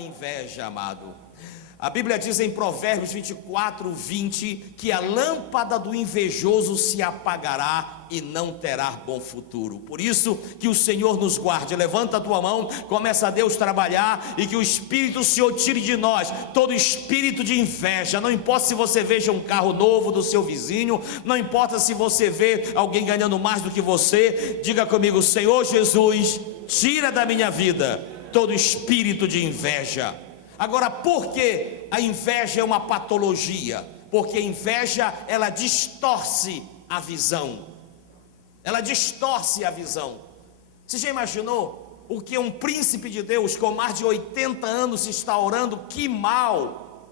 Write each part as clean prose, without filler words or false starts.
inveja, amado. A Bíblia diz em Provérbios 24:20 que a lâmpada do invejoso se apagará e não terá bom futuro. Por isso que o Senhor nos guarde. Levanta a tua mão, começa a Deus trabalhar, e que o Espírito do Senhor tire de nós todo espírito de inveja. Não importa se você veja um carro novo do seu vizinho, não importa se você vê alguém ganhando mais do que você. Diga comigo: Senhor Jesus, tira da minha vida todo espírito de inveja. Agora, por que a inveja é uma patologia? Porque a inveja, ela distorce a visão. Ela distorce a visão. Você já imaginou o que um príncipe de Deus com mais de 80 anos está orando? Que mal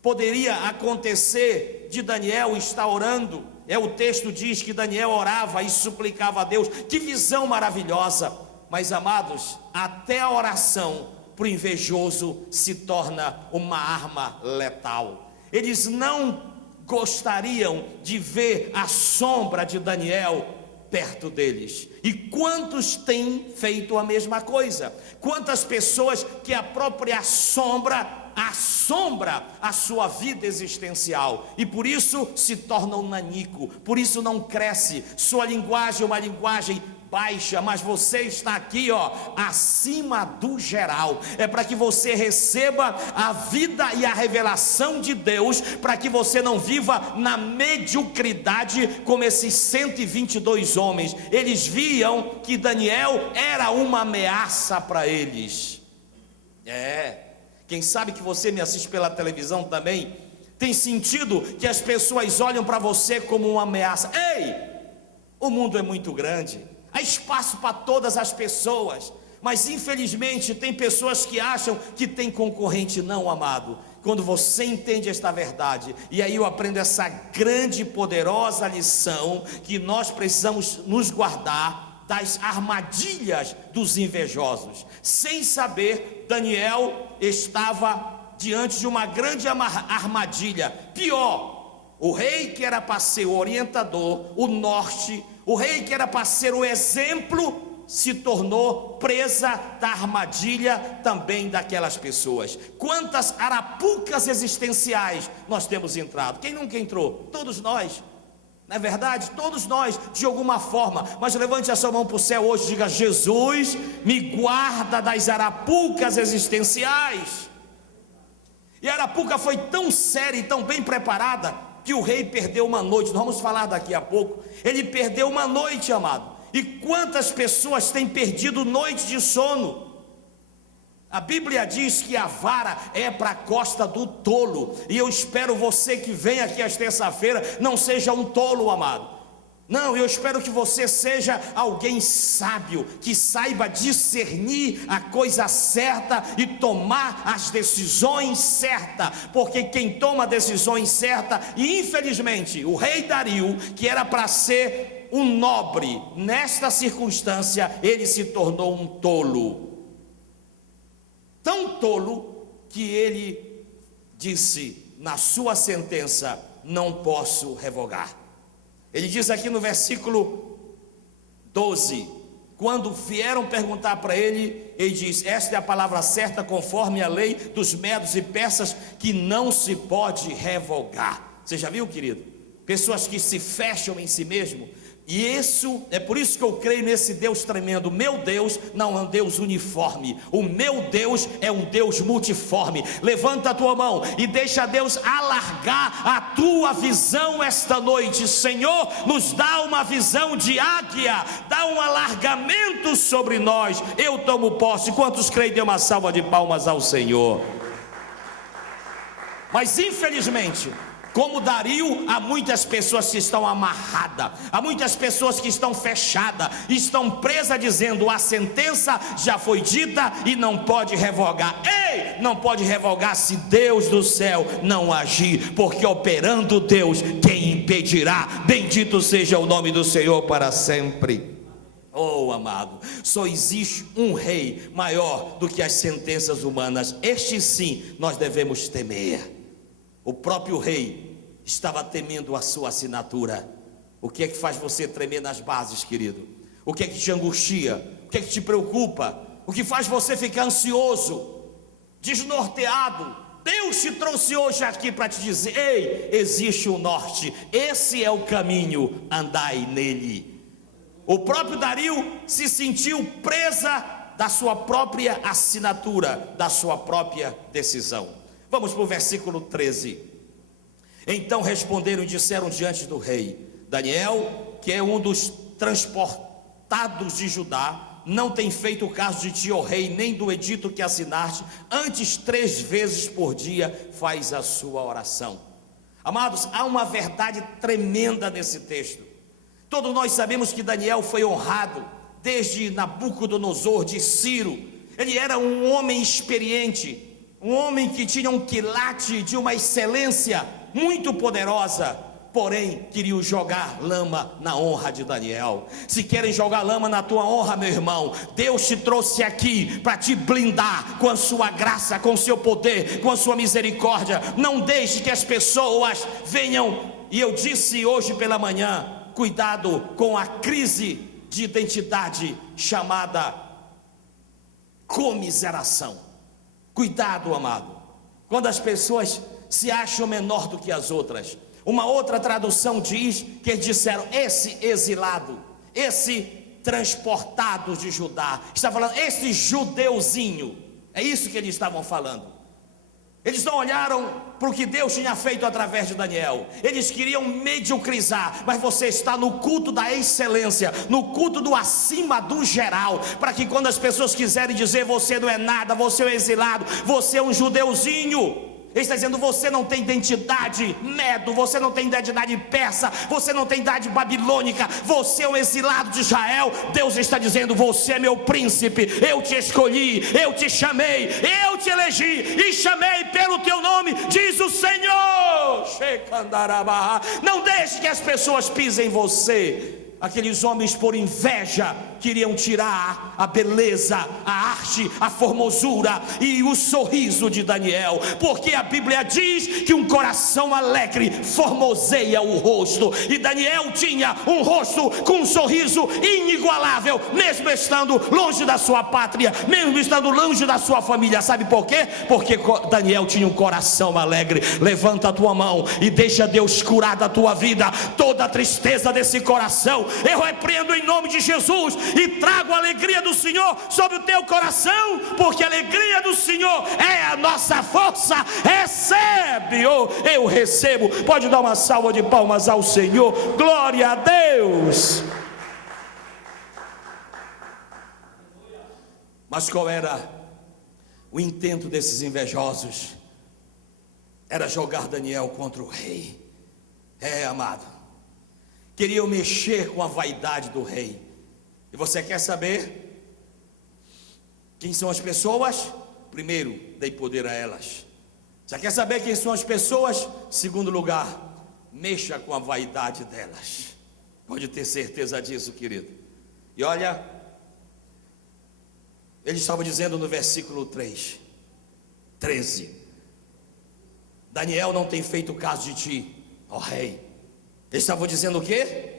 poderia acontecer de Daniel estar orando? O texto diz que Daniel orava e suplicava a Deus. Que visão maravilhosa! Mas, amados, até a oração para o invejoso se torna uma arma letal. Eles não gostariam de ver a sombra de Daniel perto deles. E quantos têm feito a mesma coisa? Quantas pessoas que a própria sombra assombra a sua vida existencial, e por isso se torna um nanico, por isso não cresce. Sua linguagem é uma linguagem baixa, mas você está aqui, acima do geral. É para que você receba a vida e a revelação de Deus, para que você não viva na mediocridade como esses 122 homens. Eles viam que Daniel era uma ameaça para eles. Quem sabe que você me assiste pela televisão também tem sentido que as pessoas olham para você como uma ameaça. Ei, o mundo é muito grande, há espaço para todas as pessoas, mas infelizmente tem pessoas que acham que tem concorrente. Não, amado. Quando você entende esta verdade, e aí eu aprendo essa grande e poderosa lição, que nós precisamos nos guardar das armadilhas dos invejosos. Sem saber, Daniel estava diante de uma grande armadilha. Pior, o rei que era para ser o orientador, o norte, o rei que era para ser o exemplo, se tornou presa da armadilha também daquelas pessoas. Quantas arapucas existenciais nós temos entrado? Quem nunca entrou? Todos nós. Não é verdade? Todos nós, de alguma forma. Mas levante a sua mão para o céu hoje e diga: Jesus, me guarda das arapucas existenciais. E a arapuca foi tão séria e tão bem preparada que o rei perdeu uma noite. Nós vamos falar daqui a pouco. Ele perdeu uma noite, amado. E quantas pessoas têm perdido noite de sono? A Bíblia diz que a vara é para a costa do tolo. E eu espero você que vem aqui às terça-feira não seja um tolo, amado. Não, eu espero que você seja alguém sábio, que saiba discernir a coisa certa e tomar as decisões certas. Porque quem toma decisões certas, e infelizmente o rei Dario, que era para ser um nobre, nesta circunstância ele se tornou um tolo. Tão tolo que ele disse na sua sentença: não posso revogar. Ele diz aqui no versículo 12, quando vieram perguntar para ele, ele diz: esta é a palavra certa conforme a lei dos medos e persas, que não se pode revogar. Você já viu, querido? Pessoas que se fecham em si mesmo. E isso, é por isso que eu creio nesse Deus tremendo. O meu Deus não é um Deus uniforme. O meu Deus é um Deus multiforme. Levanta a tua mão e deixa Deus alargar a tua visão esta noite. Senhor, nos dá uma visão de águia, dá um alargamento sobre nós. Eu tomo posse. Quantos creem? Dê uma salva de palmas ao Senhor. Mas infelizmente, como Dario, há muitas pessoas que estão amarradas, há muitas pessoas que estão fechadas, estão presas dizendo: a sentença já foi dita e não pode revogar. Ei, não pode revogar se Deus do céu não agir, porque operando Deus, quem impedirá? Bendito seja o nome do Senhor para sempre. Oh, amado, só existe um rei maior do que as sentenças humanas. Este sim nós devemos temer. O próprio rei estava temendo a sua assinatura. O que é que faz você tremer nas bases, querido? O que é que te angustia? O que é que te preocupa? O que faz você ficar ansioso? desnorteado, Deus te trouxe hoje aqui para te dizer: ei, existe um norte, esse é o caminho, andai nele. O próprio Dario se sentiu presa da sua própria assinatura, da sua própria decisão. Vamos para o versículo 13. Então responderam e disseram diante do rei: Daniel, que é um dos transportados de Judá, não tem feito caso de ti, ó rei, nem do edito que assinaste. Antes 3 vezes por dia faz a sua oração. Amados, há uma verdade tremenda nesse texto. Todos nós sabemos que Daniel foi honrado desde Nabucodonosor, de Ciro. Ele era um homem experiente, um homem que tinha um quilate de uma excelência muito poderosa. Porém, queriam jogar lama na honra de Daniel. Se querem jogar lama na tua honra, meu irmão, Deus te trouxe aqui para te blindar com a sua graça, com o seu poder, com a sua misericórdia. Não deixe que as pessoas venham. E eu disse hoje pela manhã: cuidado com a crise de identidade chamada comiseração. Cuidado, amado, quando as pessoas se acham menor do que as outras. Uma outra tradução diz que eles disseram: esse exilado, esse transportado de Judá, está falando esse judeuzinho. É isso que eles estavam falando. Eles não olharam para o que Deus tinha feito através de Daniel. Eles queriam mediocrizar. Mas você está no culto da excelência, no culto do acima do geral, para que quando as pessoas quiserem dizer: você não é nada, você é um exilado, você é um judeuzinho, ele está dizendo: você não tem identidade medo, você não tem identidade persa, você não tem identidade babilônica, você é um exilado de Israel. Deus está dizendo: você é meu príncipe, eu te escolhi, eu te chamei, eu te elegi e chamei pelo teu nome, diz o Senhor. Não deixe que as pessoas pisem você. Aqueles homens, por inveja, queriam tirar a beleza, a arte, a formosura e o sorriso de Daniel, porque a Bíblia diz que um coração alegre formoseia o rosto, e Daniel tinha um rosto com um sorriso inigualável, mesmo estando longe da sua pátria, mesmo estando longe da sua família. Sabe por quê? Porque Daniel tinha um coração alegre. Levanta a tua mão e deixa Deus curar da tua vida toda a tristeza desse coração. Eu repreendo em nome de Jesus e trago a alegria do Senhor sobre o teu coração, porque a alegria do Senhor é a nossa força. Recebe, eu recebo. Pode dar uma salva de palmas ao Senhor. Glória a Deus. Mas qual era o intento desses invejosos? Era jogar Daniel contra o rei. Amado, queriam mexer com a vaidade do rei. E você quer saber quem são as pessoas? Primeiro, dei poder a elas. Você quer saber quem são as pessoas? Segundo lugar, mexa com a vaidade delas. Pode ter certeza disso, querido. E olha, ele estava dizendo no versículo 13: Daniel não tem feito caso de ti, ó rei. Eles estavam dizendo o quê?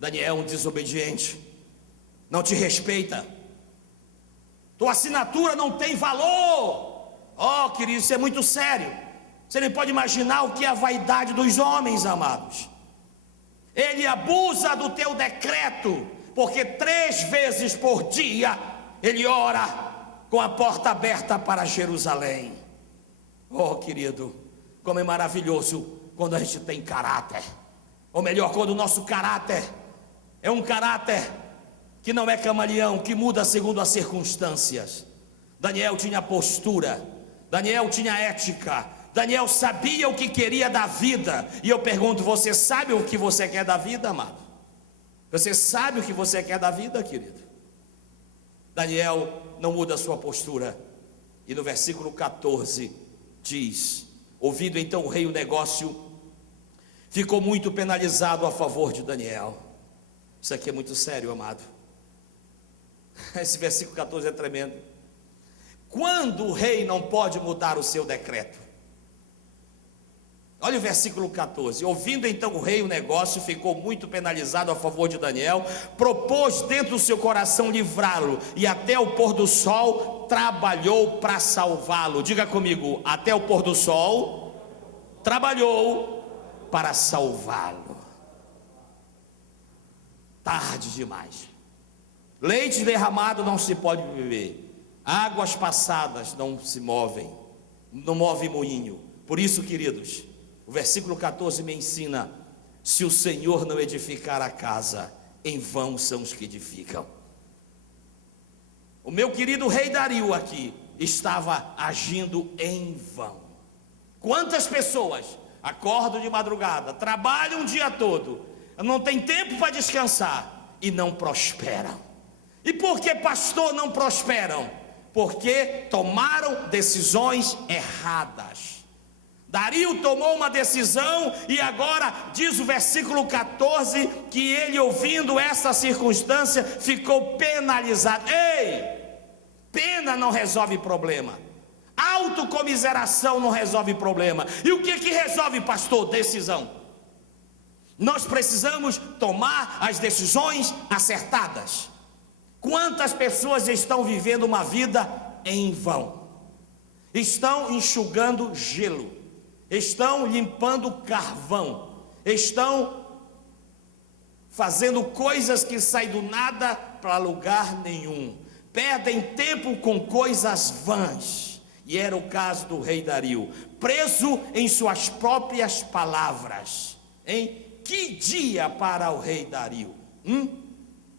Daniel é um desobediente, não te respeita, tua assinatura não tem valor. Oh, querido, isso é muito sério. Você nem pode imaginar o que é a vaidade dos homens, amados. Ele abusa do teu decreto, porque 3 vezes por dia ele ora com a porta aberta para Jerusalém. Oh, querido, como é maravilhoso quando a gente tem caráter. Ou melhor, quando o nosso caráter é um caráter que não é camaleão, que muda segundo as circunstâncias. Daniel tinha postura, Daniel tinha ética, Daniel sabia o que queria da vida. E eu pergunto: você sabe o que você quer da vida, amado? Você sabe o que você quer da vida, querido? Daniel não muda a sua postura. E no versículo 14 diz: ouvido então o rei o negócio, ficou muito penalizado a favor de Daniel. Isso aqui é muito sério, amado. Esse versículo 14 é tremendo. Quando o rei não pode mudar o seu decreto? Olha o versículo 14. Ouvindo então o rei o negócio, ficou muito penalizado a favor de Daniel, propôs dentro do seu coração livrá-lo, e até o pôr do sol trabalhou para salvá-lo. Diga comigo, até o pôr do sol, trabalhou para salvá-lo. Tarde demais. Leite derramado não se pode beber. Águas passadas não se movem. Não move moinho. Por isso, queridos, o versículo 14 me ensina: se o Senhor não edificar a casa, em vão são os que edificam. O meu querido rei Dario aqui estava agindo em vão. Quantas pessoas acordam de madrugada, trabalham o dia todo, não tem tempo para descansar e não prosperam. E por que, pastor, não prosperam? Porque tomaram decisões erradas. Dario tomou uma decisão e agora diz o versículo 14 que ele, ouvindo essa circunstância, ficou penalizado. Ei, pena não resolve problema, autocomiseração não resolve problema. E o que resolve, pastor? Decisão. Nós precisamos tomar as decisões acertadas. Quantas pessoas estão vivendo uma vida em vão? Estão enxugando gelo, estão limpando carvão, estão fazendo coisas que saem do nada para lugar nenhum, perdem tempo com coisas vãs. E era o caso do rei Dario, preso em suas próprias palavras. Hein? Que dia para o rei Dario!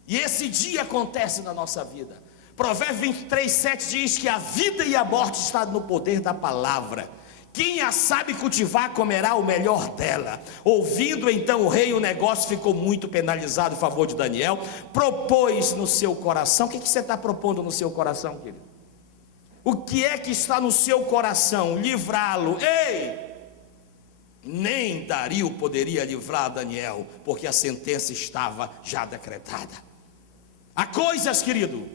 E esse dia acontece na nossa vida. Provérbios 23, 7 diz que a vida e a morte estão no poder da palavra. Quem a sabe cultivar comerá o melhor dela. Ouvindo então o rei, o negócio ficou muito penalizado em favor de Daniel. Propôs no seu coração. O que você está propondo no seu coração, querido? O que é que está no seu coração? Livrá-lo. Ei! Nem Dario poderia livrar Daniel, porque a sentença estava já decretada. Há coisas, querido,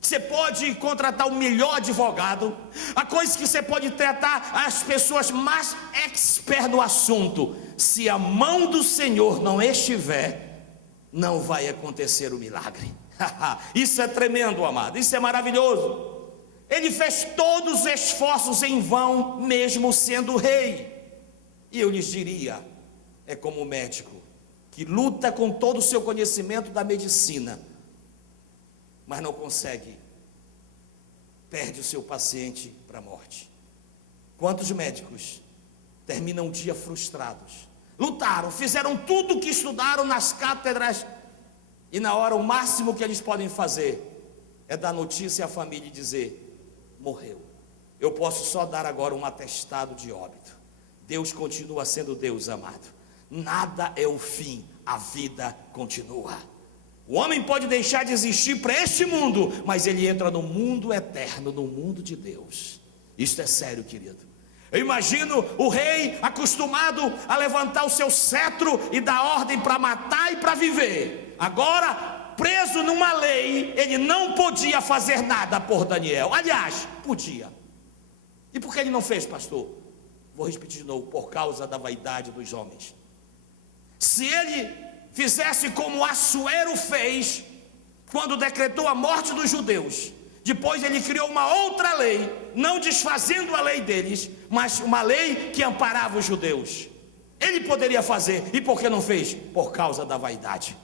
que você pode contratar o melhor advogado, há coisas que você pode tratar as pessoas mais expert no assunto. Se a mão do Senhor não estiver, não vai acontecer o milagre. Isso é tremendo, amado, isso é maravilhoso. Ele fez todos os esforços em vão, mesmo sendo rei. E eu lhes diria, é como o médico que luta com todo o seu conhecimento da medicina, mas não consegue, perde o seu paciente para a morte. Quantos médicos terminam o dia frustrados? Lutaram, fizeram tudo o que estudaram nas cátedras, e na hora o máximo que eles podem fazer é dar notícia à família e dizer: morreu. Eu posso só dar agora um atestado de óbito. Deus continua sendo Deus, amado. Nada é o fim, a vida continua. O homem pode deixar de existir para este mundo, mas ele entra no mundo eterno, no mundo de Deus. Isto é sério, querido. Eu imagino o rei acostumado a levantar o seu cetro e dar ordem para matar e para viver. Agora, preso numa lei, ele não podia fazer nada por Daniel. Aliás, podia. E por que ele não fez, pastor? Vou repetir de novo: por causa da vaidade dos homens. Se ele fizesse como Assuero fez, quando decretou a morte dos judeus, depois ele criou uma outra lei, não desfazendo a lei deles, mas uma lei que amparava os judeus. Ele poderia fazer, e por que não fez? Por causa da vaidade.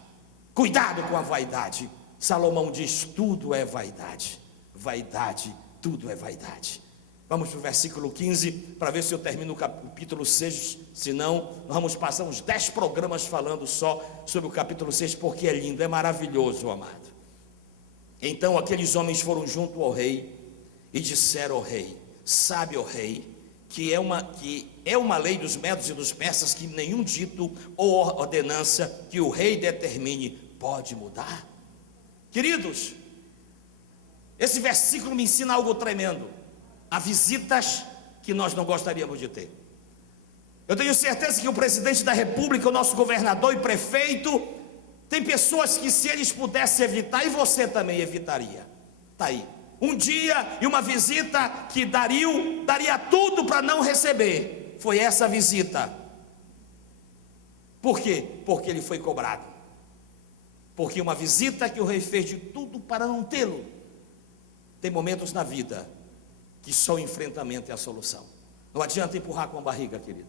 Cuidado com a vaidade. Salomão diz: tudo é vaidade. Vaidade, tudo é vaidade. Vamos para o versículo 15, para ver se eu termino o capítulo 6, senão nós vamos passar uns 10 programas falando só sobre o capítulo 6, porque é lindo, é maravilhoso, amado. Então aqueles homens foram junto ao rei e disseram ao rei: sabe, ó rei, que é uma lei dos medos e dos persas que nenhum dito ou ordenança que o rei determine pode mudar. Queridos, esse versículo me ensina algo tremendo. Há visitas que nós não gostaríamos de ter. Eu tenho certeza que o presidente da república, o nosso governador e prefeito, tem pessoas que, se eles pudessem evitar, e você também evitaria. Está aí, um dia e uma visita que Dario daria tudo para não receber. Foi essa visita. Por quê? Porque ele foi cobrado. Porque uma visita que o rei fez de tudo para não tê-lo. Tem momentos na vida que só o enfrentamento é a solução. Não adianta empurrar com a barriga, querido.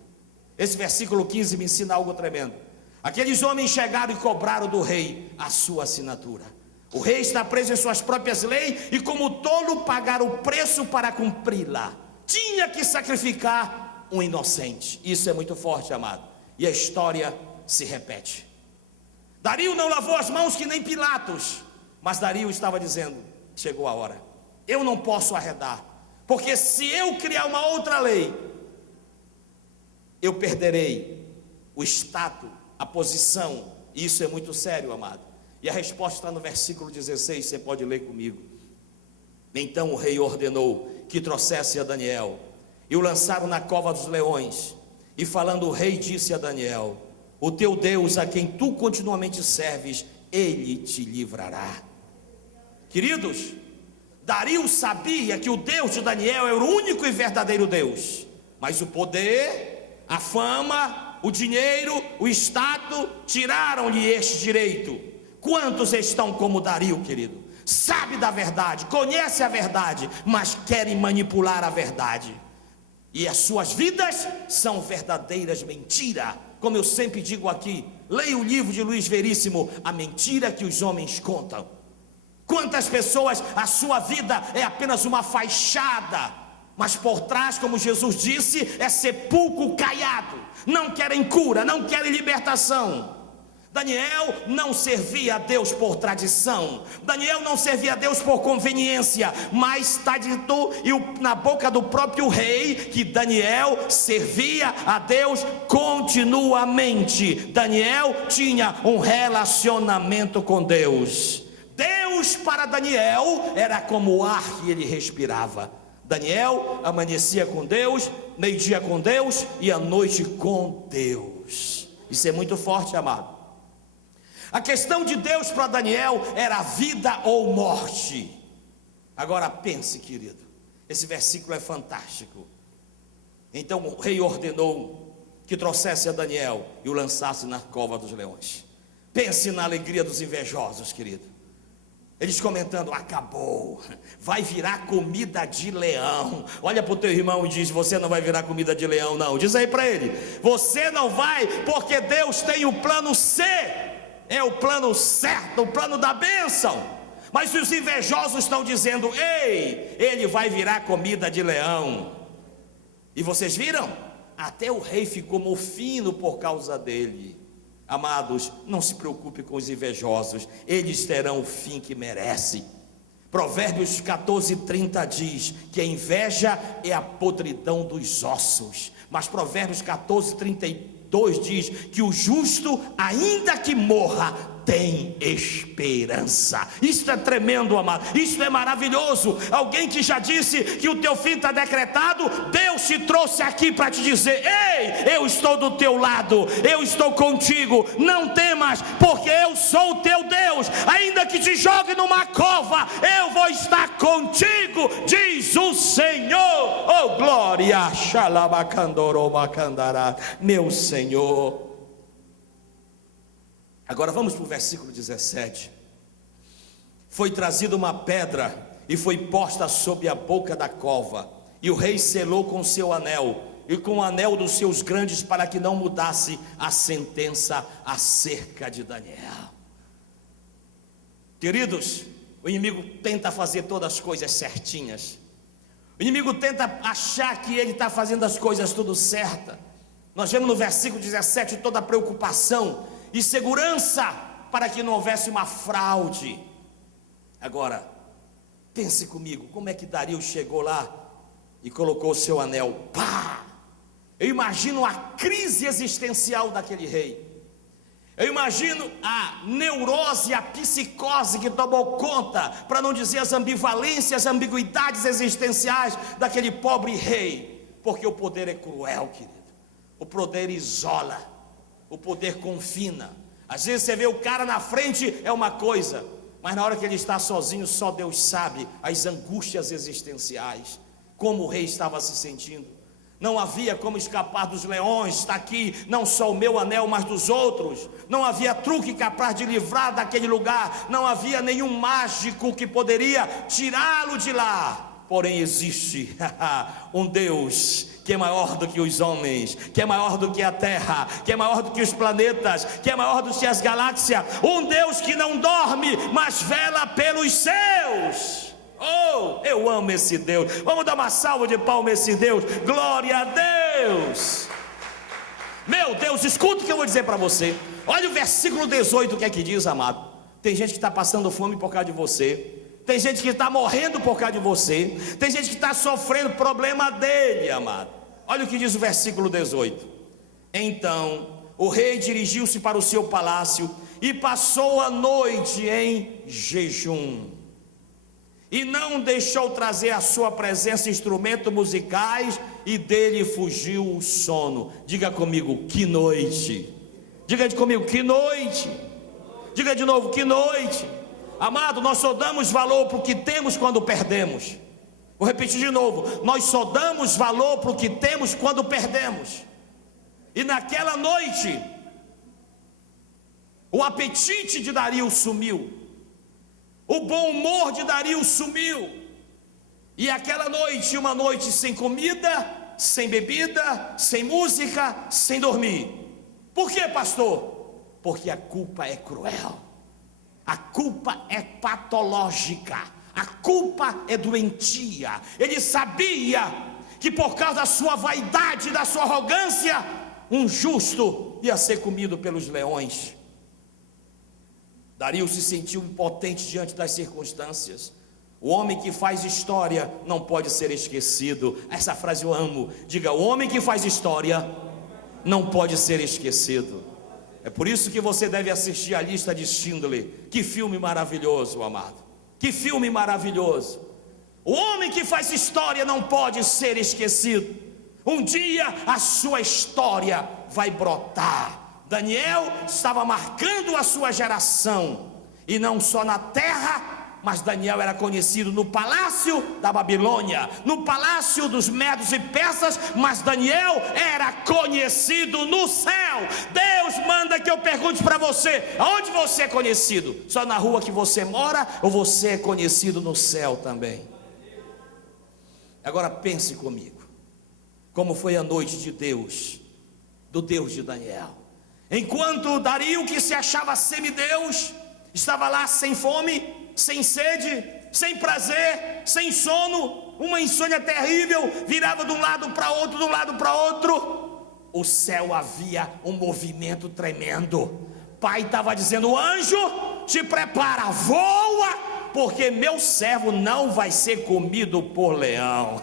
Esse versículo 15 me ensina algo tremendo. Aqueles homens chegaram e cobraram do rei a sua assinatura. O rei está preso em suas próprias leis e, como tolo, pagaram o preço para cumpri-la. Tinha que sacrificar um inocente. Isso é muito forte, amado. E a história se repete. Dario não lavou as mãos que nem Pilatos, mas Dario estava dizendo: chegou a hora, eu não posso arredar, porque se eu criar uma outra lei, eu perderei o status, a posição. E isso é muito sério, amado. E a resposta está no versículo 16, você pode ler comigo. Então o rei ordenou que trouxesse a Daniel, e o lançaram na cova dos leões. E falando, o rei disse a Daniel: o teu Deus, a quem tu continuamente serves, ele te livrará. Queridos, Dario sabia que o Deus de Daniel era o único e verdadeiro Deus, mas o poder, a fama, o dinheiro, o status tiraram-lhe este direito. Quantos estão como Dario, querido? Sabe da verdade, conhece a verdade, mas querem manipular a verdade, e as suas vidas são verdadeiras mentiras. Como eu sempre digo aqui, leia o livro de Luiz Veríssimo, A Mentira que os Homens Contam. Quantas pessoas, a sua vida é apenas uma fachada, mas por trás, como Jesus disse, é sepulcro caiado. Não querem cura, não querem libertação. Daniel não servia a Deus por tradição, Daniel não servia a Deus por conveniência, mas está dito na boca do próprio rei que Daniel servia a Deus continuamente. Daniel tinha um relacionamento com Deus. Deus para Daniel era como o ar que ele respirava. Daniel amanhecia com Deus, meio-dia com Deus e à noite com Deus. Isso é muito forte, amado. A questão de Deus para Daniel era vida ou morte. Agora pense, querido, esse versículo é fantástico. Então o rei ordenou que trouxesse a Daniel e o lançasse na cova dos leões. Pense na alegria dos invejosos, querido. Eles comentando: acabou, vai virar comida de leão. Olha para o teu irmão e diz: você não vai virar comida de leão não. Diz aí para ele: você não vai, porque Deus tem o plano C. É o plano certo, o plano da bênção. Mas os invejosos estão dizendo: ei, ele vai virar comida de leão. E vocês viram? Até o rei ficou mofino por causa dele. Amados, não se preocupe com os invejosos, eles terão o fim que merecem. Provérbios 14:30 diz que a inveja é a podridão dos ossos. Mas Provérbios 14:32 diz que o justo, ainda que morra, tem esperança. Isso é tremendo, amado. Isso é maravilhoso. Alguém que já disse que o teu fim está decretado, Deus te trouxe aqui para te dizer: ei, eu estou do teu lado, eu estou contigo, não temas, porque eu sou o teu Deus. Ainda que te jogue numa cova, eu vou estar contigo, diz o Senhor. Oh glória, meu Senhor. Agora vamos para o versículo 17. Foi trazida uma pedra e foi posta sobre a boca da cova, e o rei selou com seu anel e com o anel dos seus grandes, para que não mudasse a sentença acerca de Daniel. Queridos, o inimigo tenta fazer todas as coisas certinhas. O inimigo tenta achar que ele está fazendo as coisas tudo certa. Nós vemos no versículo 17 toda a preocupação e segurança para que não houvesse uma fraude. Agora, pense comigo, como é que Dario chegou lá e colocou o seu anel? Pá! Eu imagino a crise existencial daquele rei. Eu imagino a neurose, a psicose que tomou conta, para não dizer as ambivalências, as ambiguidades existenciais daquele pobre rei. Porque o poder é cruel, querido. O poder isola, o poder confina. Às vezes você vê o cara na frente, é uma coisa, mas na hora que ele está sozinho, só Deus sabe as angústias existenciais. Como o rei estava se sentindo. Não havia como escapar dos leões. Está aqui não só o meu anel, mas dos outros. Não havia truque capaz de livrar daquele lugar. Não havia nenhum mágico que poderia tirá-lo de lá. Porém existe um Deus que é maior do que os homens, que é maior do que a terra, que é maior do que os planetas, que é maior do que as galáxias. Um Deus que não dorme, mas vela pelos seus. Oh, eu amo esse Deus. Vamos dar uma salva de palmas a esse Deus. Glória a Deus. Meu Deus, escuta o que eu vou dizer para você. Olha o versículo 18, o que é que diz, amado. Tem gente que está passando fome por causa de você. Tem gente que está morrendo por causa de você. Tem gente que está sofrendo problema dele, amado. Olha o que diz o versículo 18. Então o rei dirigiu-se para o seu palácio e passou a noite em jejum. E não deixou trazer à sua presença instrumentos musicais, e dele fugiu o sono. Diga comigo, que noite. Diga comigo, que noite. Diga de novo, que noite. Amado, nós só damos valor para o que temos quando perdemos. Vou repetir de novo. Nós só damos valor para o que temos quando perdemos. E naquela noite, o apetite de Dario sumiu. O bom humor de Dario sumiu. E aquela noite, uma noite sem comida, sem bebida, sem música, sem dormir. Por quê, pastor? Porque a culpa é cruel. A culpa é patológica. A culpa é doentia. Ele sabia que por causa da sua vaidade, da sua arrogância, um justo ia ser comido pelos leões. Dario se sentiu impotente diante das circunstâncias. O homem que faz história não pode ser esquecido. Essa frase eu amo. Diga, o homem que faz história não pode ser esquecido. É por isso que você deve assistir a lista de Schindler. Que filme maravilhoso, amado. Que filme maravilhoso. O homem que faz história não pode ser esquecido. Um dia a sua história vai brotar. Daniel estava marcando a sua geração, e não só na terra, mas Daniel era conhecido no palácio da Babilônia, no palácio dos medos e persas, mas Daniel era conhecido no céu. Deus manda que eu pergunte para você, aonde você é conhecido? Só na rua que você mora, ou você é conhecido no céu também? Agora pense comigo, como foi a noite de Deus, do Deus de Daniel. Enquanto Dario, que se achava semideus, estava lá sem fome, sem sede, sem prazer, sem sono, uma insônia terrível, virava de um lado para outro, de um lado para outro. O céu havia um movimento tremendo. Pai estava dizendo, anjo, te prepara, voa, porque meu servo não vai ser comido por leão.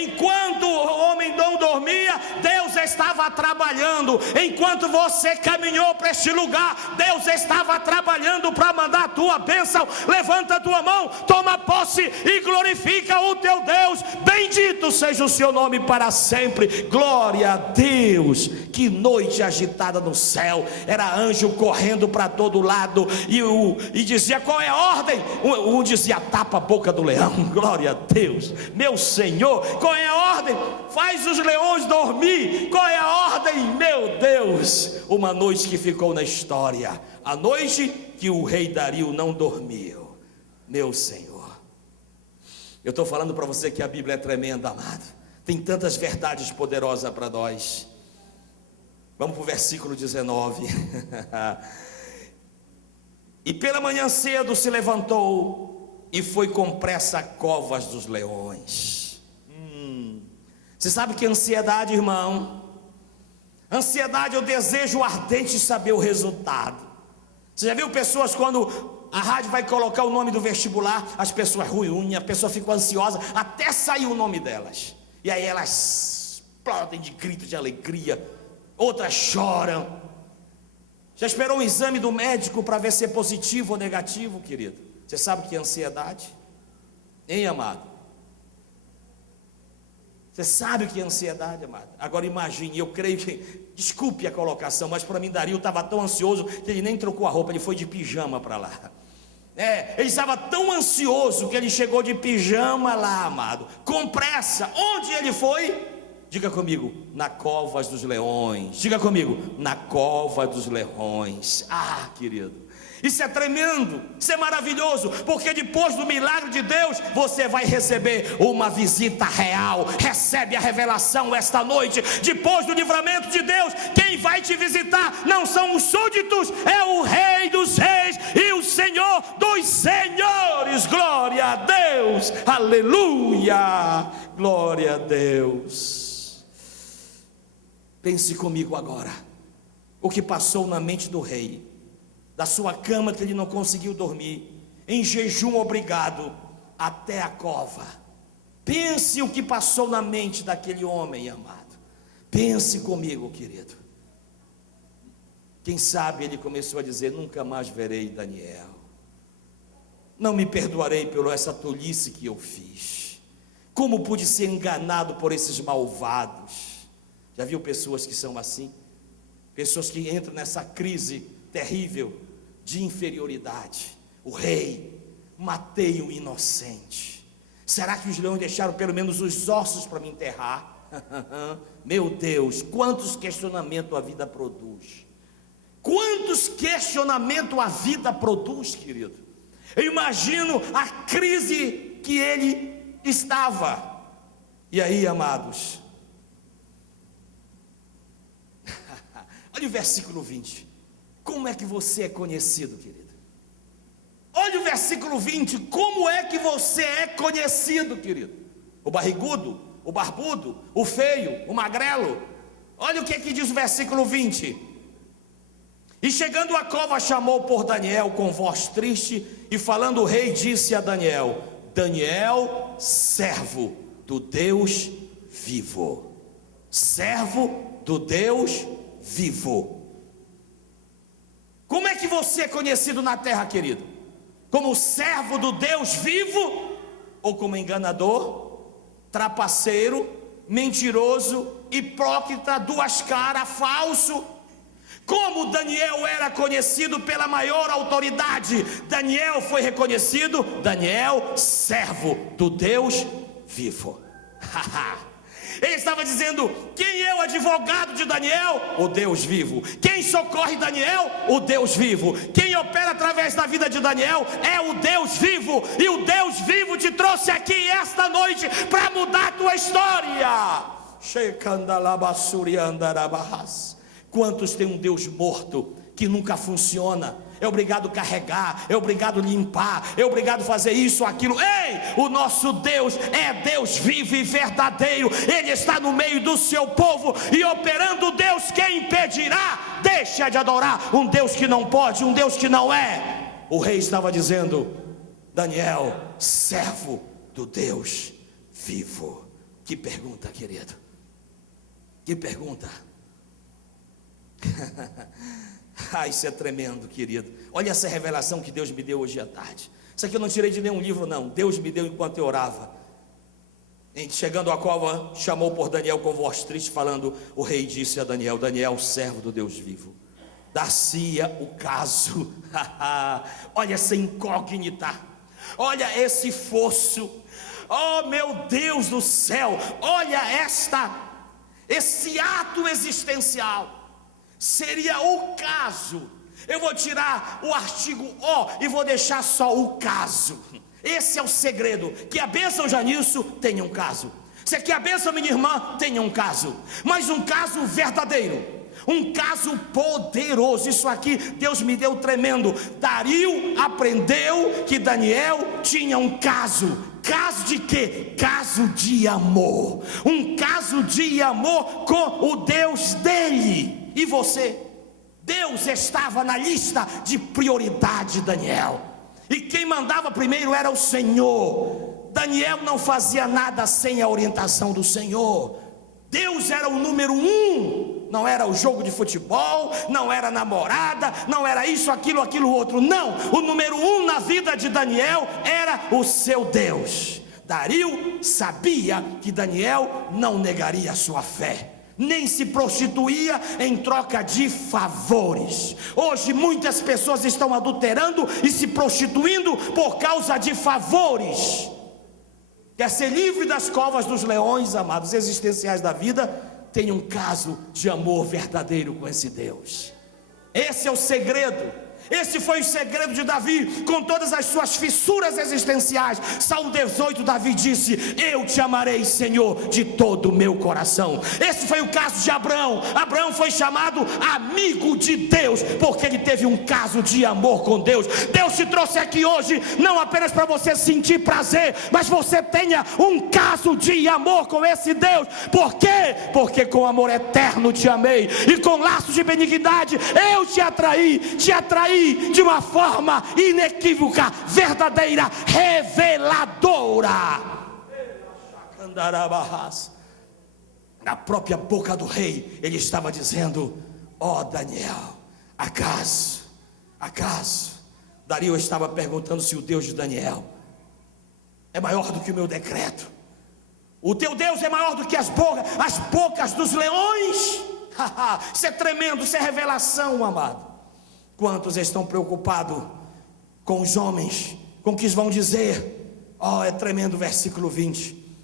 Enquanto o homem não dormia, Deus estava trabalhando. Enquanto você caminhou para este lugar, Deus estava trabalhando para mandar a tua bênção. Levanta a tua mão, toma posse e glorifica o teu Deus. Bendito seja o seu nome para sempre. Glória a Deus. Que noite agitada no céu. Era anjo correndo para todo lado, e dizia, qual é a ordem? Um dizia, tapa a boca do leão. Glória a Deus. Meu Senhor, qual é a ordem? Faz os leões dormir. Qual é a ordem? Meu Deus. Uma noite que ficou na história, a noite que o rei Dario não dormiu. Meu Senhor, eu estou falando para você que a Bíblia é tremenda, amado. Tem tantas verdades poderosas para nós. Vamos para o versículo 19. E pela manhã cedo se levantou e foi com pressa a covas dos leões. Você sabe que ansiedade, irmão? Ansiedade é o desejo ardente de saber o resultado. Você já viu pessoas quando a rádio vai colocar o nome do vestibular, as pessoas ruim, a pessoa ficou ansiosa até sair o nome delas. E aí elas explodem de gritos de alegria, outras choram. Já esperou um exame do médico para ver se é positivo ou negativo, querido? Você sabe o que é ansiedade? Hein, amado? Você sabe o que é ansiedade, amado? Agora imagine, eu creio que, desculpe a colocação, mas para mim Dario estava tão ansioso que ele nem trocou a roupa, ele foi de pijama para lá. Ele estava tão ansioso que ele chegou de pijama lá, amado, com pressa. Onde ele foi? Diga comigo, na cova dos leões. Diga comigo, na cova dos leões. Ah, querido, isso é tremendo, isso é maravilhoso, porque depois do milagre de Deus, você vai receber uma visita real. Recebe a revelação esta noite. Depois do livramento de Deus, quem vai te visitar não são os súditos, é o Rei dos Reis e o Senhor dos Senhores. Glória a Deus, aleluia, glória a Deus. Pense comigo agora, o que passou na mente do rei, da sua cama que ele não conseguiu dormir, em jejum obrigado, até a cova. Pense o que passou na mente daquele homem, amado. Pense comigo, querido. Quem sabe ele começou a dizer: nunca mais verei Daniel, não me perdoarei por essa tolice que eu fiz. Como pude ser enganado por esses malvados? Já viu pessoas que são assim? Pessoas que entram nessa crise terrível de inferioridade. O rei, matei um inocente. Será que os leões deixaram pelo menos os ossos para me enterrar? Meu Deus, quantos questionamentos a vida produz. Quantos questionamentos a vida produz, querido. Eu imagino a crise que ele estava. E aí, amados, olha o versículo 20. Como é que você é conhecido, querido? Olha o versículo 20. Como é que você é conhecido, querido? O barrigudo, o barbudo, o feio, o magrelo. Olha o que diz o versículo 20. E chegando à cova, chamou por Daniel com voz triste, e falando o rei, disse a Daniel: Daniel, servo do Deus vivo. Servo do Deus vivo. Como é que você é conhecido na terra, querido? Como servo do Deus vivo? Ou como enganador, trapaceiro, mentiroso, hipócrita, duas caras, falso? Como Daniel era conhecido pela maior autoridade? Daniel foi reconhecido, Daniel, servo do Deus vivo. Ele estava dizendo: quem é o advogado de Daniel? O Deus vivo. Quem socorre Daniel? O Deus vivo. Quem opera através da vida de Daniel é o Deus vivo. E o Deus vivo te trouxe aqui esta noite para mudar a tua história. Quantos tem um Deus morto que nunca funciona? É obrigado a carregar, é obrigado a limpar, é obrigado a fazer isso, aquilo. Ei, o nosso Deus é Deus vivo e verdadeiro. Ele está no meio do seu povo e operando. Deus, quem impedirá? Deixa de adorar um Deus que não pode, um Deus que não é. O rei estava dizendo: Daniel, servo do Deus vivo. Que pergunta, querido, que pergunta. Isso é tremendo, querido. Olha essa revelação que Deus me deu hoje à tarde. Isso aqui eu não tirei de nenhum livro, não. Deus me deu enquanto eu orava. Chegando à cova, chamou por Daniel com voz triste, falando: o rei disse a Daniel: Daniel, servo do Deus vivo, dar-se-ia o caso. Olha essa incógnita, olha esse fosso. Oh meu Deus do céu, olha esse ato existencial. Seria o caso. Eu vou tirar o artigo O e vou deixar só o caso. Esse é o segredo. Que a bênção, já nisso, tenha um caso. Você quer a bênção, minha irmã? Tenha um caso. Mas um caso verdadeiro, um caso poderoso. Isso aqui Deus me deu tremendo. Dario aprendeu que Daniel tinha um caso. Caso de quê? Caso de amor. Um caso de amor com o Deus dele. E você? Deus estava na lista de prioridade de Daniel. E quem mandava primeiro era o Senhor. Daniel não fazia nada sem a orientação do Senhor. Deus era o número 1. Não era o jogo de futebol, não era a namorada, não era isso, aquilo, outro. Não, o número 1 na vida de Daniel era o seu Deus. Dario sabia que Daniel não negaria a sua fé, nem se prostituía em troca de favores. Hoje muitas pessoas estão adulterando e se prostituindo por causa de favores. quer ser livre das covas dos leões, amados, existenciais da vida, tenha um caso de amor verdadeiro com esse Deus. Esse é o segredo. Esse foi o segredo de Davi, com todas as suas fissuras existenciais. Salmo 18, Davi disse: eu te amarei, Senhor, de todo o meu coração. Esse foi o caso de Abraão. Abraão foi chamado amigo de Deus, porque ele teve um caso de amor com Deus. Deus te trouxe aqui hoje, não apenas para você sentir prazer, mas você tenha um caso de amor com esse Deus. Por quê? Porque com amor eterno te amei, e com laços de benignidade eu te atraí de uma forma inequívoca, verdadeira, reveladora. Na própria boca do rei, ele estava dizendo: ó Daniel, acaso, Dario estava perguntando se o Deus de Daniel é maior do que o meu decreto. O teu Deus é maior do que as bocas dos leões. Isso é tremendo, isso é revelação, amado. Quantos estão preocupados com os homens, com o que vão dizer? É tremendo o versículo 20.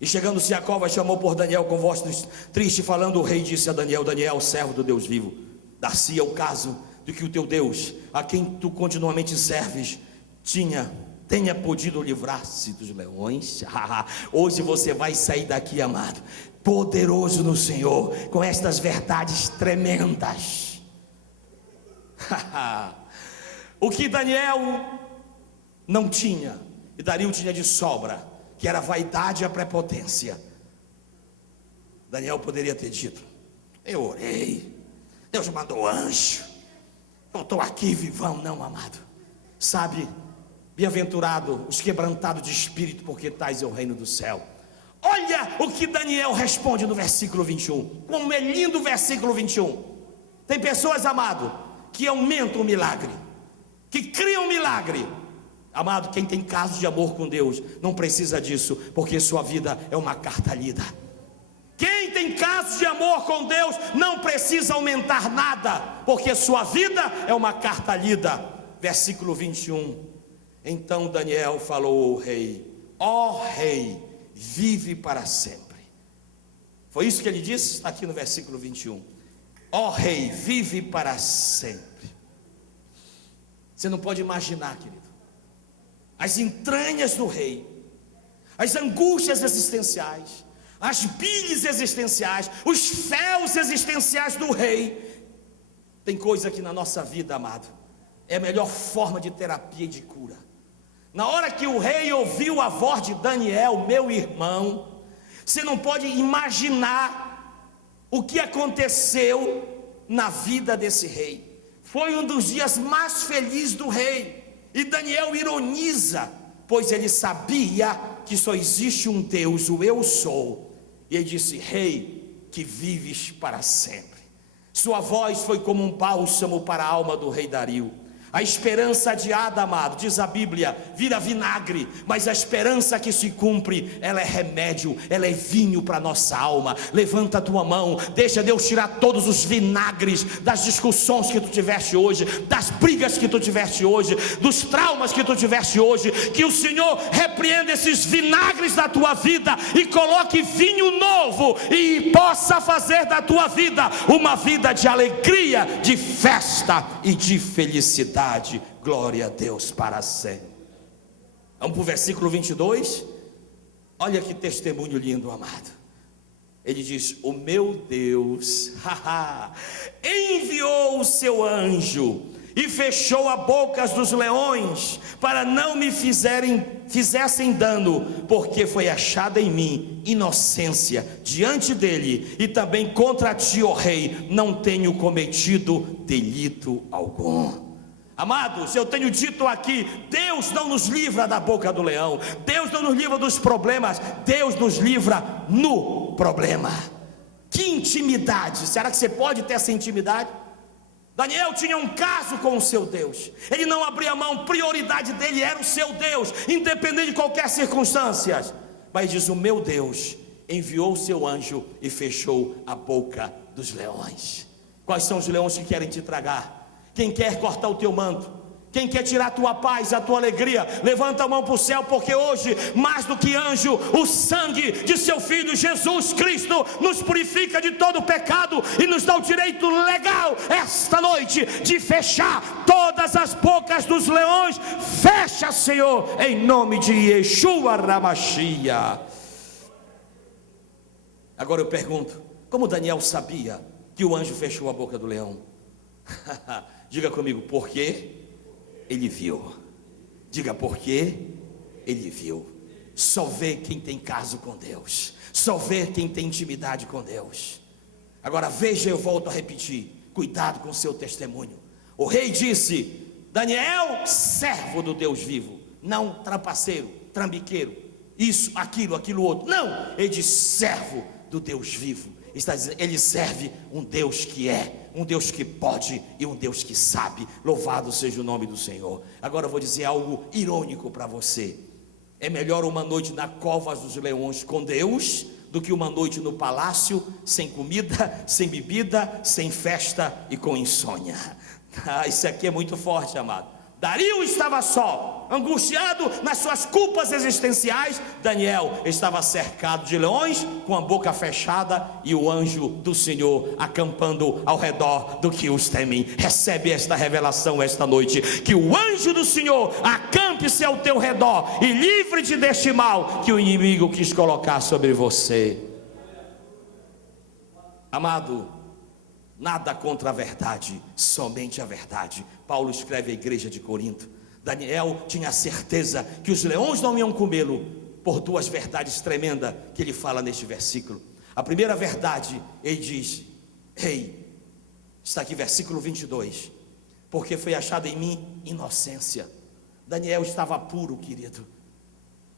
E chegando-se a cova, chamou por Daniel com voz triste, falando, o rei disse a Daniel: Daniel, servo do Deus vivo, dar-se-ia o caso de que o teu Deus, a quem tu continuamente serves, tenha podido livrar-se dos leões. Hoje você vai sair daqui, amado, poderoso no Senhor, com estas verdades tremendas. O que Daniel não tinha, e Dario tinha de sobra, que era a vaidade e a prepotência, Daniel poderia ter dito: eu orei, Deus mandou anjo, eu estou aqui vivão. Não, amado, sabe, bem-aventurado os quebrantados de espírito, porque tais é o reino do céu. Olha o que Daniel responde no versículo 21, como é lindo o versículo 21. Tem pessoas, amado, que aumentam o milagre, que criam um milagre. Amado, quem tem casos de amor com Deus não precisa disso, porque sua vida é uma carta lida. Quem tem casos de amor com Deus não precisa aumentar nada, porque sua vida é uma carta lida. Versículo 21. Então Daniel falou ao rei: ó rei, vive para sempre. Foi isso que ele disse? Está aqui no versículo 21. Ó rei, vive para sempre. Você não pode imaginar, querido, as entranhas do rei, as angústias existenciais, as bilis existenciais, os féus existenciais do rei. Tem coisa que na nossa vida, amado, é a melhor forma de terapia e de cura. Na hora que o rei ouviu a voz de Daniel, meu irmão, você não pode imaginar o que aconteceu na vida desse rei. Foi um dos dias mais felizes do rei. E Daniel ironiza, pois ele sabia que só existe um Deus, o eu sou. E ele disse: rei, que vives para sempre. Sua voz foi como um bálsamo para a alma do rei Dario. A esperança adiada, amado, diz a Bíblia, vira vinagre, mas a esperança que se cumpre, ela é remédio, ela é vinho para a nossa alma. Levanta a tua mão, deixa Deus tirar todos os vinagres das discussões que tu tiveste hoje, das brigas que tu tiveste hoje, dos traumas que tu tiveste hoje. Que o Senhor repreenda esses vinagres da tua vida e coloque vinho novo, e possa fazer da tua vida uma vida de alegria, de festa e de felicidade. Glória a Deus para sempre. Vamos para o versículo 22. Olha que testemunho lindo, amado. Ele diz: o meu Deus enviou o seu anjo e fechou a boca dos leões, para não me fizessem dano, porque foi achada em mim inocência diante dele, e também contra ti, ó rei, não tenho cometido delito algum. Amados, eu tenho dito aqui, Deus não nos livra da boca do leão, Deus não nos livra dos problemas, Deus nos livra no problema. Que intimidade! Será que você pode ter essa intimidade? Daniel tinha um caso com o seu Deus, ele não abria mão, prioridade dele era o seu Deus, independente de qualquer circunstância. Mas diz: o meu Deus enviou o seu anjo e fechou a boca dos leões. Quais são os leões que querem te tragar? Quem quer cortar o teu manto, Quem quer tirar a tua paz, a tua alegria, levanta a mão para o céu, porque hoje, mais do que anjo, o sangue de seu Filho Jesus Cristo nos purifica de todo pecado e nos dá o direito legal, esta noite, de fechar todas as bocas dos leões. Fecha, Senhor, em nome de Yeshua HaMashiach. Agora eu pergunto, como Daniel sabia que o anjo fechou a boca do leão? Diga comigo, por quê? Ele viu. Diga por quê? Ele viu. Só vê quem tem caso com Deus, só vê quem tem intimidade com Deus. Agora veja, eu volto a repetir, cuidado com o seu testemunho. O rei disse: Daniel, servo do Deus vivo, não trapaceiro, trambiqueiro, isso, aquilo outro. Não, ele diz servo do Deus vivo. Está dizendo, ele serve um Deus que é, um Deus que pode e um Deus que sabe. Louvado seja o nome do Senhor. Agora eu vou dizer algo irônico para você. É melhor uma noite na cova dos leões com Deus do que uma noite no palácio, sem comida, sem bebida, sem festa e com insônia. Isso aqui é muito forte, amado. Dario estava só, angustiado nas suas culpas existenciais. Daniel estava cercado de leões, com a boca fechada, e o anjo do Senhor acampando ao redor do que os temem. Recebe esta revelação esta noite, que o anjo do Senhor acampe-se ao teu redor e livre-te deste mal que o inimigo quis colocar sobre você. Amado, nada contra a verdade, somente a verdade. Paulo escreve à igreja de Corinto. Daniel tinha certeza que os leões não iam comê-lo, por duas verdades tremendas que ele fala neste versículo. A primeira verdade, ele diz: Rei, está aqui versículo 22, porque foi achada em mim inocência. Daniel estava puro, querido.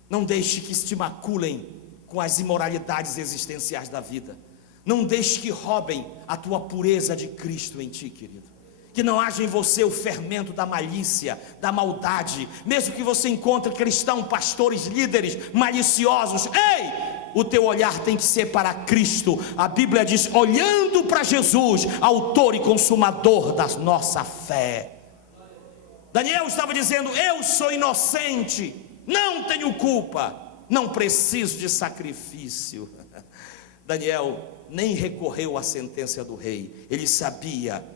Não deixe que te maculem com as imoralidades existenciais da vida. Não deixe que roubem a tua pureza de Cristo em ti, querido. Que não haja em você o fermento da malícia, da maldade. Mesmo que você encontre cristãos, pastores, líderes maliciosos, ei, o teu olhar tem que ser para Cristo. A Bíblia diz, olhando para Jesus, autor e consumador da nossa fé. Daniel estava dizendo, eu sou inocente, não tenho culpa, não preciso de sacrifício. Daniel nem recorreu à sentença do rei. Ele sabia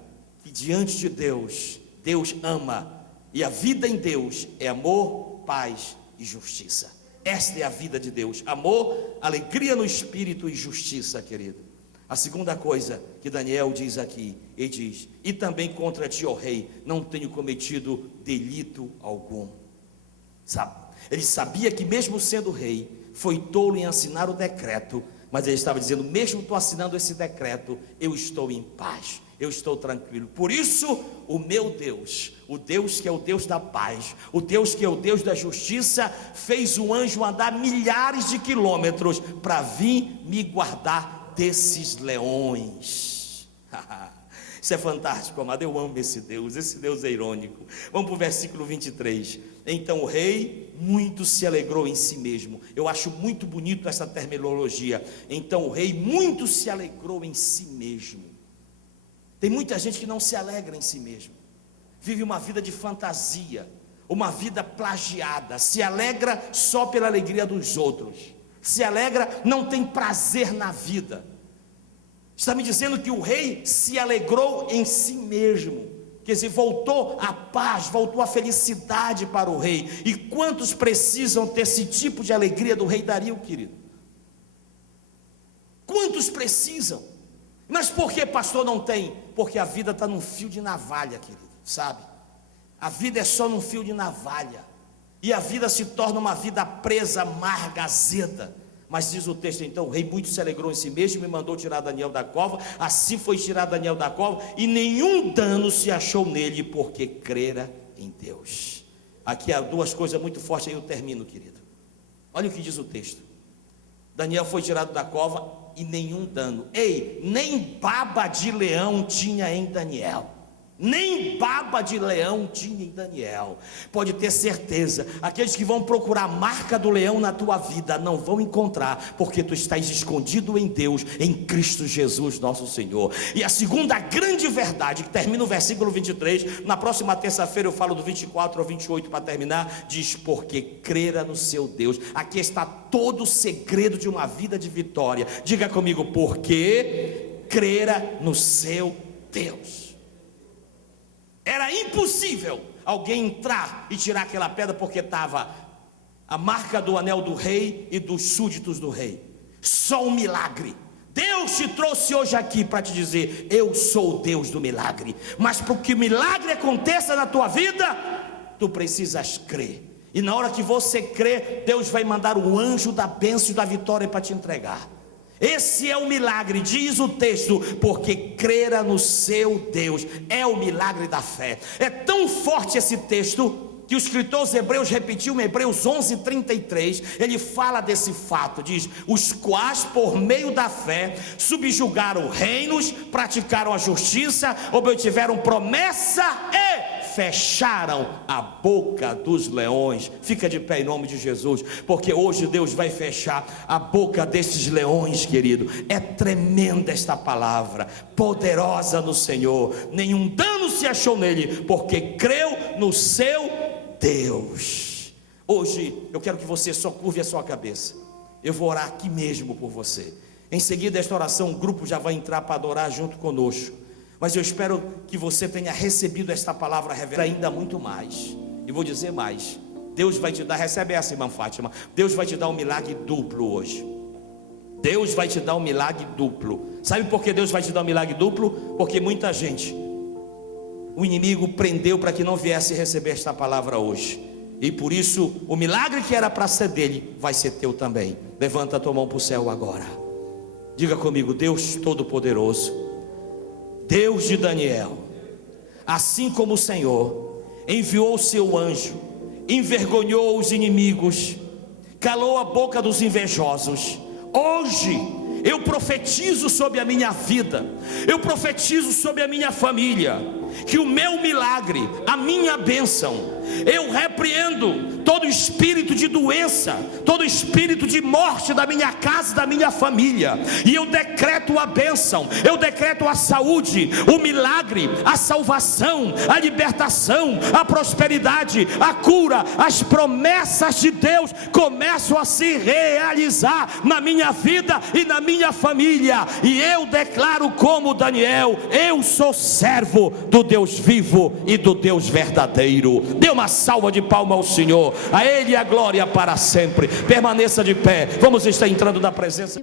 que diante de Deus, Deus ama, e a vida em Deus é amor, paz e justiça. Esta é a vida de Deus: amor, alegria no espírito e justiça, querido. A segunda coisa que Daniel diz aqui, ele diz: e também contra ti, ó rei, não tenho cometido delito algum. Sabe? Ele sabia que mesmo sendo rei, foi tolo em assinar o decreto, mas ele estava dizendo, mesmo estou assinando esse decreto, eu estou em paz, eu estou tranquilo. Por isso, o meu Deus, o Deus que é o Deus da paz, o Deus que é o Deus da justiça, fez o anjo andar milhares de quilômetros para vir me guardar desses leões. Isso é fantástico, amado. Eu amo esse Deus é irônico. Vamos para o versículo 23. Então o rei muito se alegrou em si mesmo. Eu acho muito bonito essa terminologia. Então o rei muito se alegrou em si mesmo. Tem muita gente que não se alegra em si mesmo, vive uma vida de fantasia, uma vida plagiada, se alegra só pela alegria dos outros, se alegra, não tem prazer na vida. Está me dizendo que o rei se alegrou em si mesmo, quer dizer, voltou a paz, voltou a felicidade para o rei. E quantos precisam ter esse tipo de alegria do rei Dario, querido? Quantos precisam? Mas por que, pastor, não tem? Porque a vida está num fio de navalha, querido, sabe? A vida é só num fio de navalha, e a vida se torna uma vida presa, amarga, azeda. Mas diz o texto, então o rei muito se alegrou em si mesmo e mandou tirar Daniel da cova. Assim foi tirado Daniel da cova, e nenhum dano se achou nele, porque crera em Deus. Aqui há duas coisas muito fortes, aí eu termino, querido. Olha o que diz o texto. Daniel foi tirado da cova e nenhum dano. Ei, nem baba de leão tinha em Daniel. nem baba de leão tinha em Daniel. Pode ter certeza, aqueles que vão procurar a marca do leão na tua vida não vão encontrar, porque tu estás escondido em Deus, em Cristo Jesus nosso Senhor. E a segunda grande verdade, que termina no versículo 23, na próxima terça-feira eu falo do 24 ao 28 para terminar, diz: porque crera no seu Deus. Aqui está todo o segredo de uma vida de vitória. Diga comigo: porque crera no seu Deus. Era impossível alguém entrar e tirar aquela pedra, porque estava a marca do anel do rei e dos súditos do rei. Só um milagre. Deus te trouxe hoje aqui para te dizer: eu sou o Deus do milagre. Mas para que o milagre aconteça na tua vida, tu precisas crer. E na hora que você crer, Deus vai mandar o anjo da bênção e da vitória para te entregar. Esse é o milagre, diz o texto, porque crera no seu Deus. É o milagre da fé. É tão forte esse texto que o escritor aos Hebreus repetiu em Hebreus 11:33. Ele fala desse fato, diz: os quais por meio da fé subjugaram reinos, praticaram a justiça, obtiveram promessa e fecharam a boca dos leões. Fica de pé em nome de Jesus, porque hoje Deus vai fechar a boca desses leões, querido. É tremenda esta palavra, poderosa no Senhor. Nenhum dano se achou nele, porque creu no seu Deus. Hoje eu quero que você só curve a sua cabeça. Eu vou orar aqui mesmo por você. Em seguida esta oração, o grupo já vai entrar para adorar junto conosco. Mas eu espero que você tenha recebido esta palavra revelada ainda muito mais. E vou dizer mais: Deus vai te dar, recebe essa, irmã Fátima, Deus vai te dar um milagre duplo hoje. Deus vai te dar um milagre duplo. Sabe por que Deus vai te dar um milagre duplo? Porque muita gente, o inimigo prendeu para que não viesse receber esta palavra hoje. E por isso, o milagre que era para ser dele, vai ser teu também. Levanta a tua mão para o céu agora. Diga comigo: Deus Todo-Poderoso, Deus de Daniel, assim como o Senhor enviou o seu anjo, envergonhou os inimigos, calou a boca dos invejosos, hoje eu profetizo sobre a minha vida, eu profetizo sobre a minha família, que o meu milagre, a minha bênção, eu repreendo todo espírito de doença, todo espírito de morte da minha casa, da minha família, e eu decreto a bênção, eu decreto a saúde, o milagre, a salvação, a libertação, a prosperidade, a cura. As promessas de Deus começam a se realizar na minha vida e na minha família, e eu declaro como Daniel: eu sou servo do Deus vivo e do Deus verdadeiro. Dê uma salva de palmas ao Senhor, a Ele a glória para sempre. Permaneça de pé, vamos estar entrando na presença.